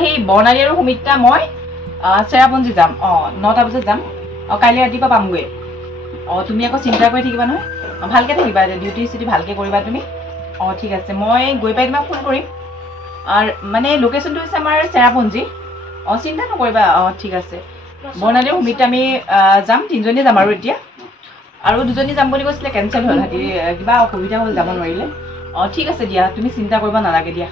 সেই বৰ্ণালী আৰু সুমিত্ৰা মই চেৰাপুঞ্জী যাম 9টা বজাত যাম কাইলৈ ৰাতিপুৱা পামগৈ তুমি আকৌ চিন্তা কৰি থাকিবা নহয় ভালকৈ থাকিবা ডিউটি চিউটি ভালকৈ কৰিবা তুমি ঠিক আছে মই গৈ পাই তোমাক ফোন কৰিম আৰু মানে লোকেশ্যনটো হৈছে আমাৰ চেৰাপুঞ্জী চিন্তা নকৰিবা ঠিক আছে বৰ্ণালী আৰু সুমিত্ৰা আমি যাম 3জনী যাম আৰু এতিয়া আৰু 2জনী যাম বুলি কৈছিলে কেঞ্চেল হ'ল সিহঁতি কিবা অসুবিধা হ'ল যাব নোৱাৰিলে ঠিক আছে দিয়া তুমি চিন্তা কৰিব নালাগে দিয়া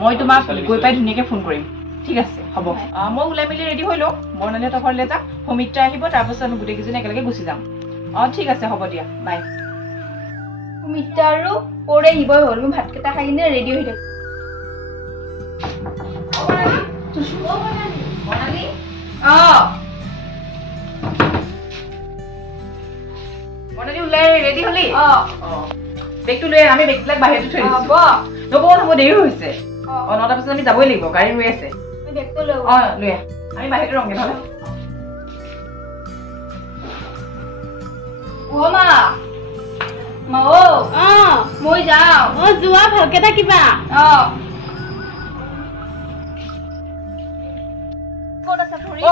মই তোমাক গৈ পাই ধুনীয়াকৈ ফোন কৰিম ঠিক আছে হ'ব মই ওলাই মেলি ৰেডি হৈ লওঁ বৰ্ণালীহঁতৰ ঘৰলৈ যাম সুমিত্ৰা আহিব তাৰপাছত আমি গোটেইকেইজনী একেলগে গুচি যাম ঠিক আছে হ'ব দিয়া বাই সুমিত্ৰা আৰু পৰে আহিবই হ'ল মই ভাতকেইটা খাই কিনে ৰেডি হৈ থাকোঁ বৰ্ণালী ওলাই ৰেডি হ'লি বেগটো লৈ আমি বেগবিলাক বাহিৰতে থৈ দিছোঁ হ'ব দেৰি হৈছে 9টা বজাত আমি যাবই লাগিব গাড়ী ৰৈ আছে লৈ আহ আমি বাহিৰতে ৰংগে নহ'লে মই যাওঁ যোৱা ভালকে থাকিবা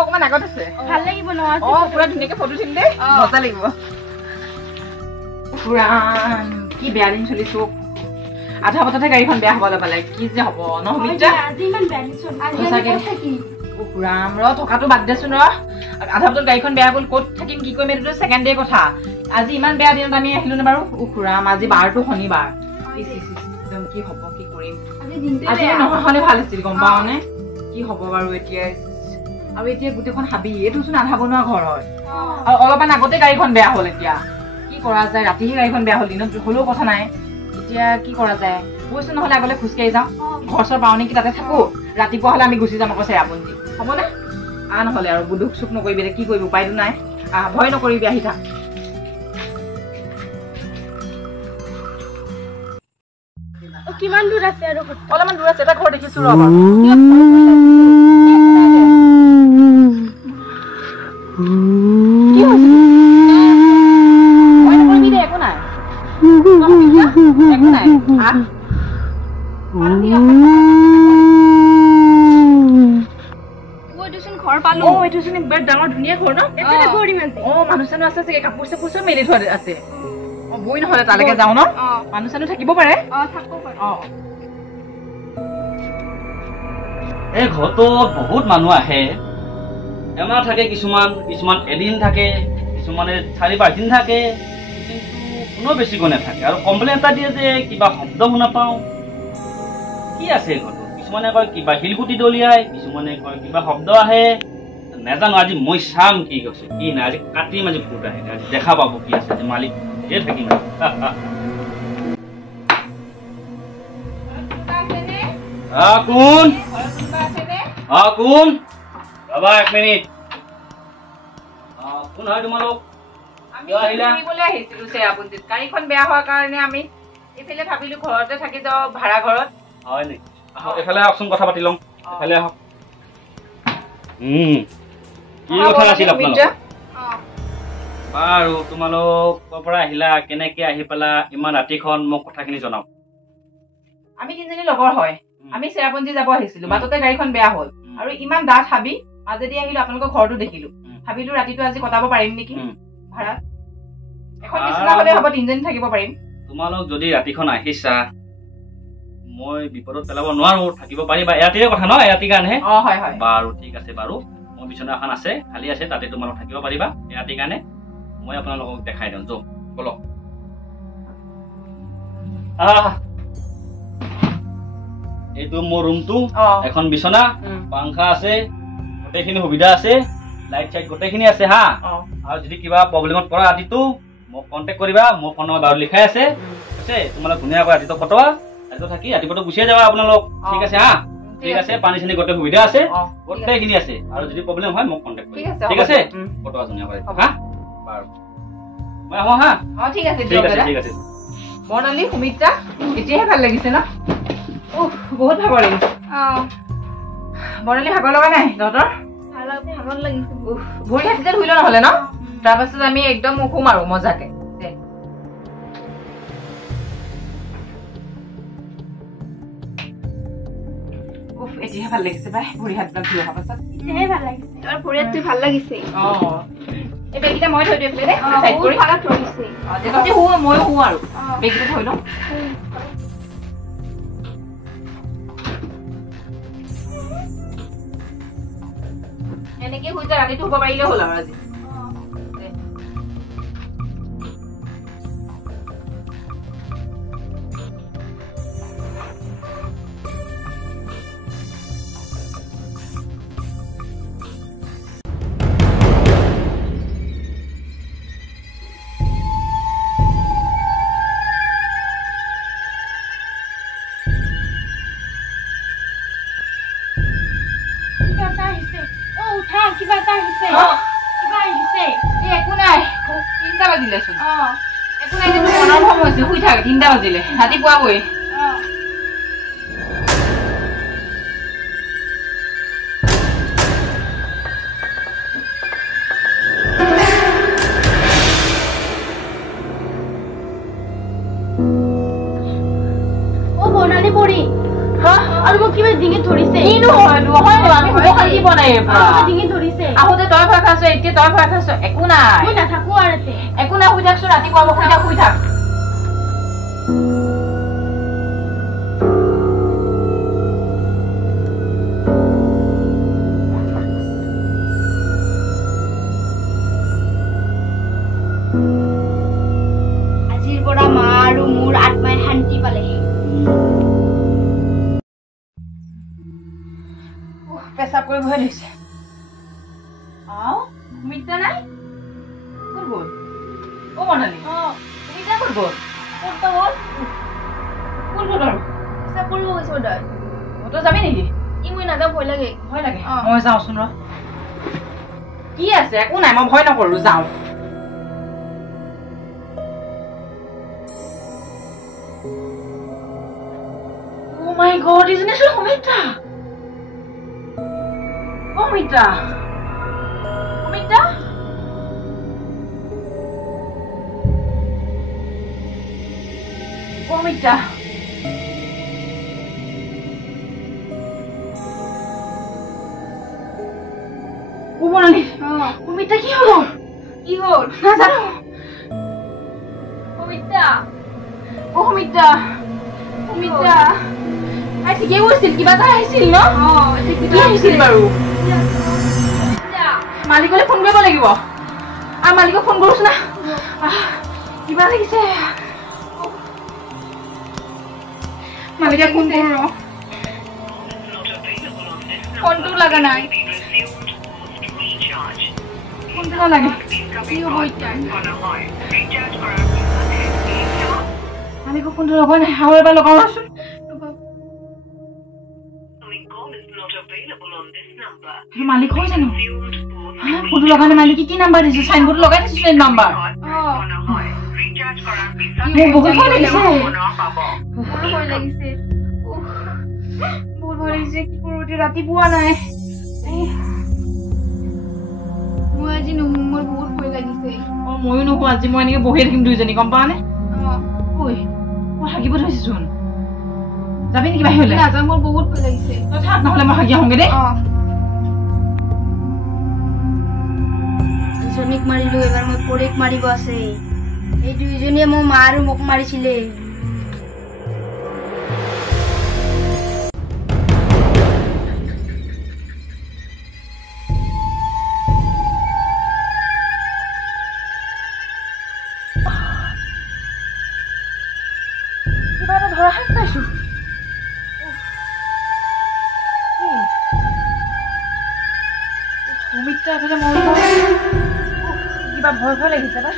অকমান আগত আছে ভাল লাগিব নহয় পুৰা ধুনীয়াকে ফটো উঠিম দেই মজা লাগিব কি বেয়া দিন চলিছো আধা বজাতে গাড়ীখন বেয়া হবলৈ পালে কি যে হব নহমিত্ৰাম ৰ থকাটো বাদ দেচোন ৰ আধা বজাত গাড়ীখন বেয়া গ'ল ক'ত থাকিম কি কৰিম এইটো ছেকেণ্ড ডে কথা আজি ইমান বেয়া দিনত আমি আহিলো নে বাৰু খুৰাম আজি বাৰটো শনিবাৰ একদম কি হব কি কৰিম আজি নহয় হলে ভাল আছিল গম পাও নে কি হব বাৰু এতিয়া আৰু এতিয়া গোটেইখন হাবি এইটোচোন আধা বনোৱা ঘৰ হয় আৰু অলপমান আগতে গাড়ীখন বেয়া হ'ল এতিয়া কি কৰা যায় ৰাতিহে গাড়ীখন বেয়া হ'ল দিনত হ'লেও কথা নাই এতিয়া কি কৰা যায় কৈছো নহ'লে আগলৈ খোজকাঢ়ি যাওঁ ঘৰ চৰ পাওঁ নেকি তাতে থাকো ৰাতিপুৱা হ'লে আমি গুচি যাম আকৌ চেৰাপুঞ্জী হ'বনে নহ'লে আৰু দুখ চুখ নকৰিবি কি কৰিবি উপায়টো নাই ভয় নকৰিবি আহি থাক কিমান দূৰ আছে আৰু অলপমান দূৰ আছে এটা ঘৰ দেখিছো ৰ ঘৰ পালো এইটোচোন বৰ ডাঙৰ ধুনীয়া ঘৰ ন মানুহ চানুহ আছে চাগে কাপোৰ চাপোৰ চব মেলি থোৱা আছে বই নহ'লে তালৈকে যাওঁ ন মানুহ চানুহ থাকিব পাৰে এই ঘৰটোত বহুত মানুহ আহে এমাহ থাকে কিছুমান এদিন থাকে কিছুমানে 4-5 দিন থাকে কিন্তু কোনো বেছিকৈ নাথাকে আৰু কমপ্লেইন এটা দিয়ে যে কিবা শব্দ শুনা পাওঁ কি আছে ঘৰটো কিছুমানে কয় কিবা শিলগুটি দলিয়াই কিছুমানে কয় কিবা শব্দ আহে নাজানো আজি মই চাম কি কৈছে কি নাই আজি কাটিম আজি ফুট আহে আজি দেখা পাব কি আছে যে মালিক থাকিম কোন কোন বাবা 1 মিনিট কোন হয় তোমালোক আহিছিলো চেৰাপুঞ্জীত গাড়ীখন বেয়া হোৱাৰ কাৰণে আমি এইফালে ভাবিলো ঘৰতে থাকি যাওঁ ভাড়া ঘৰত হয় নেকি এফালে আহকচোন কথা পাতি লওঁ এফালে আহক কি কথা আছিল আপোনালোক বাৰু তোমালোক ক'ৰ পৰা আহিলা কেনেকে আহি পালা ইমান ৰাতিখন মোক কথাখিনি জনাওক আমি 3জনী লগৰ হয় আমি চেৰাপুঞ্জী যাব আহিছিলো বাটতে গাড়ীখন বেয়া হ'ল আৰু ইমান ডাঠ হাবি মাজেদি আহিলো আপোনালোকৰ ঘৰটো দেখিলো ভাবিলো ৰাতিটো আজি কটাব পাৰিম নেকি ভাড়া এখন বিছনা হ'লে হ'ব 3জনী থাকিব পাৰিম তোমালোক যদি ৰাতিখন আহিছা মই বিপদত পেলাব নোৱাৰো থাকিব পাৰিবা ইয়াতে কথা ন ইয়াতে কাৰণে হয় হয় বাৰু ঠিক আছে বাৰু মোৰ বিছনা এখন আছে খালি আছে তাতে তোমালোক থাকিব পাৰিবা ইয়াতে কাৰণে মই আপোনালোকক দেখাই দিম যো বলক এইটো মোৰ ৰুমটো এখন বিছনা পাংখা আছে গোটেইখিনি সুবিধা আছে লাইট চাইট গোটেইখিনি আছে হা আৰু যদি কিবা প্ৰব্লেমত পৰা ৰাতিটো মোক কণ্টেক্ট কৰিবা মোৰ ফোন নম্বৰ বাৰু লিখাই আছে ঠিক আছে তোমালোক ধুনীয়াকৈ ৰাতিটো কটোৱা ৰাতিটো থাকি ৰাতিপুৱাটো গুচিয়ে যাবা আপোনালোক ঠিক আছে হা ঠিক আছে পানী চানী গোটেই সুবিধা আছে গোটেইখিনি আছে আৰু যদি প্ৰব্লেম হয় মোক কণ্টেক্ট কৰিবা ঠিক আছে কটোৱা ধুনীয়াকৈ হা বাৰু মই আহোঁ হা ঠিক আছে ঠিক আছে বৰ্ণালী সুমিত্ৰা এতিয়াহে ভাল লাগিছে ন বহুত ভাগৰ লাগিছে বৰ্ণালী ভাগৰ লগা নাই তহঁতৰ ভাগৰ লাগিছে ভৰি হাতকেইটা ধুই ল নহ'লে ন তাৰপাছত আমি একদম শুম আৰু মজাকে উফ এতিয়াহে ভাল লাগিছে পাই ভৰি হাতবিলাক ধুই অহাৰ পাছত এতিয়াহে ভাল লাগিছে তোৰ ভৰি হাতটো ভাল লাগিছে এই বেগকেইটা মই থৈ দিওঁ দে চাইড কৰি থৈ দিছে তেতিয়া শু ময়ো শু আৰু বেগটো থৈ লওঁ এনেকে শুই যা ৰাতিটো শুব পাৰিলে হ'ল আৰু আজি কিবা এটা আহিছে একো নাই 3টা বাজিলেচোন একো নাই মনৰ সময় হৈছে শুই থাক 3টা বাজিলে ৰাতিপুৱাবই বনালি পৰি আৰু মোক কিবা ডিঙি ধৰিছে কিনো হয় আমি শুব শান্তি বনাই ডিঙি ধৰিছে আহোঁতে তই ভয় খাইছ এতিয়া তই ভয় খাইছ একো নাই মই নাথাকো আৰু একো নাই শুই থাকচোন ৰাতিপুৱা শুই থাক আজিৰ পৰা মা আৰু মোৰ আত্মাই শান্তি পালে পেচাব কৰি ভয় লৈছে মিতা নাই কোন গ'ল মনালি মিতা ক'ত গ'ল ক'ত গ'ল আৰু পেচাব কৰিব গৈছে তই তই যাবি নেকি মই নাযাওঁ ভয় লাগে মই যাওঁচোন ৰ কি আছে একো নাই মই ভয় নকৰো যাওঁ Oh my God, isn't it Humita? Humita? Humita? Humita? Umani? Humita কি হলো? কি হল? নাজানো। Humita? Humita? Humita? আই ঠিকে কৈছিল কিবা এটা আহিছিল ন কি আহিছিল বাৰু মালিকলৈ ফোন কৰিব লাগিব আৰু মালিকক ফোন কৰোছ না কিবা লাগিছে মালিকে ফোন কৰো ফোনটো লাগা নাই ফোনটো নালাগে কি হ'ব এতিয়া মালিকক ফোনটো লগা নাই আৰু এবাৰ লগাওঁ আছোন মালিক হয় জানো ফটো লগালে মালিকে কি নাম্বাৰ দিছে সাইনবোৰ্ড লগাই দিছে নাম্বাৰ মোৰ বহুত ভয় লাগিছে বহুত ভয় লাগিছে কি কৰো এতিয়া ৰাতিপুৱা নাই মই আজি নুহো মোৰ বহুত ভয় লাগিছে ময়ো নুহো আজি মই এনেকে বহি থাকিম দুইজনী গম পাৱ নে ঐ মই হাগিব ধৰিছোচোন যাবি নেকি বাহিৰলৈ নাযাওঁ মোৰ বহুত ভয় লাগিছে তই থাক নহ'লে মই হাগি আহোঁগে দেই ইজনীক মাৰিলো এবাৰ মই পৰীক মাৰিব আছে এই দুইজনীয়ে মোৰ মা আৰু মোক মাৰিছিলে কিবা এটা ধৰা হাত পাইছো সুমিত্ৰা এফালে মৰি কিবা ভয় ভয় লাগিছে বা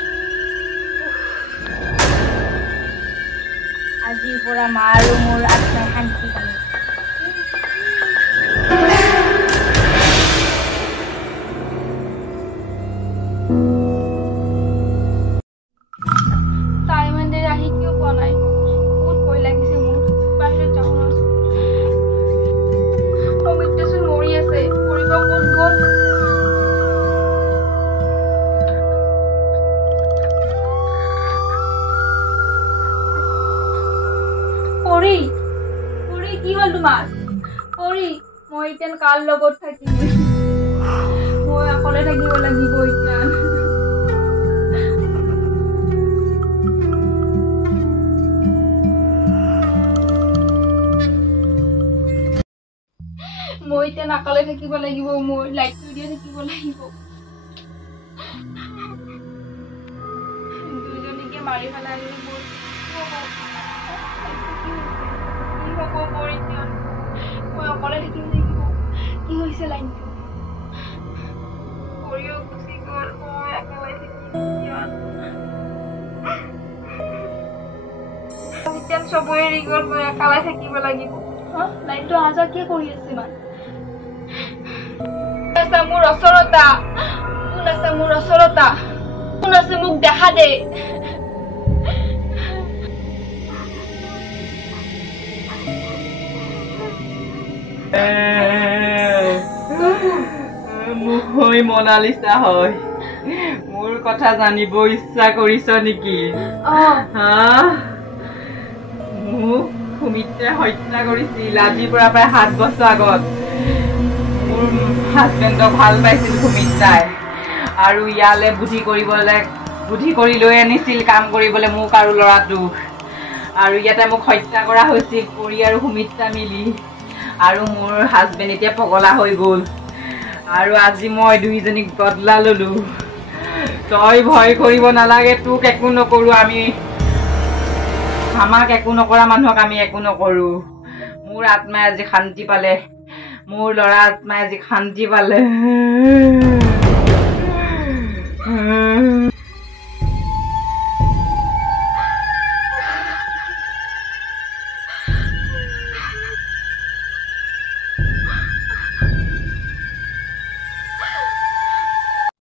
আজিৰ পৰা মা আৰু মোৰ আত্মাই শান্তি পালে তাই মানে আহি কিয় পোৱা নাই বহুত ভয় লাগিছে মোৰ বাহিৰত যাওঁ সুমিত্ৰাচোন মৰি আছে কৰিব ক'ত গ'ল কি হল তোমাৰ কৰি মই এতিয়া কাৰ লগত থাকিম মই অকলে থাকিব লাগিব এতিয়া মই এতিয়া অকলে থাকিব লাগিব মই লাইটটো দিয়ে থাকিব লাগিব দুজনীকে মাৰি পেলাই মই অকলে থাকিব লাগিব কি হৈছে লাইনটো কৰিও গুচি গ'ল মই একেবাৰে এতিয়া চবৰে এৰি গ'ল মই একেবাৰে থাকিব লাগিব লাইনটো আজা কি কৰি আছে ইমান মোৰ অচৰতা কোন আছে মোৰ অচৰতা কোন আছে মোক দেখা দে মই মনালিছা হয় মোৰ কথা জানিব ইচ্ছা কৰিছ নেকি মোক সুমিত্ৰাই হত্যা কৰিছিল আজিৰ পৰা প্ৰায় 7 বছৰ আগত মোৰ হাজবেণ্ডক ভাল পাইছিল সুমিত্ৰাই আৰু ইয়ালে বুদ্ধি কৰি লৈ আনিছিল কাম কৰিবলৈ মোক আৰু ল'ৰাটোক আৰু ইয়াতে মোক হত্যা কৰা হৈছিল কৰি আৰু সুমিত্ৰা মিলি আৰু মোৰ হাজবেণ্ড এতিয়া পগলা হৈ গ'ল আৰু আজি মই দুইজনীক বদলা ললো তই ভয় কৰিব নালাগে তোক একো নকৰো আমাক একো নকৰা মানুহক আমি একো নকৰো মোৰ আত্মাই আজি শান্তি পালে মোৰ ল'ৰা আত্মাই আজি শান্তি পালে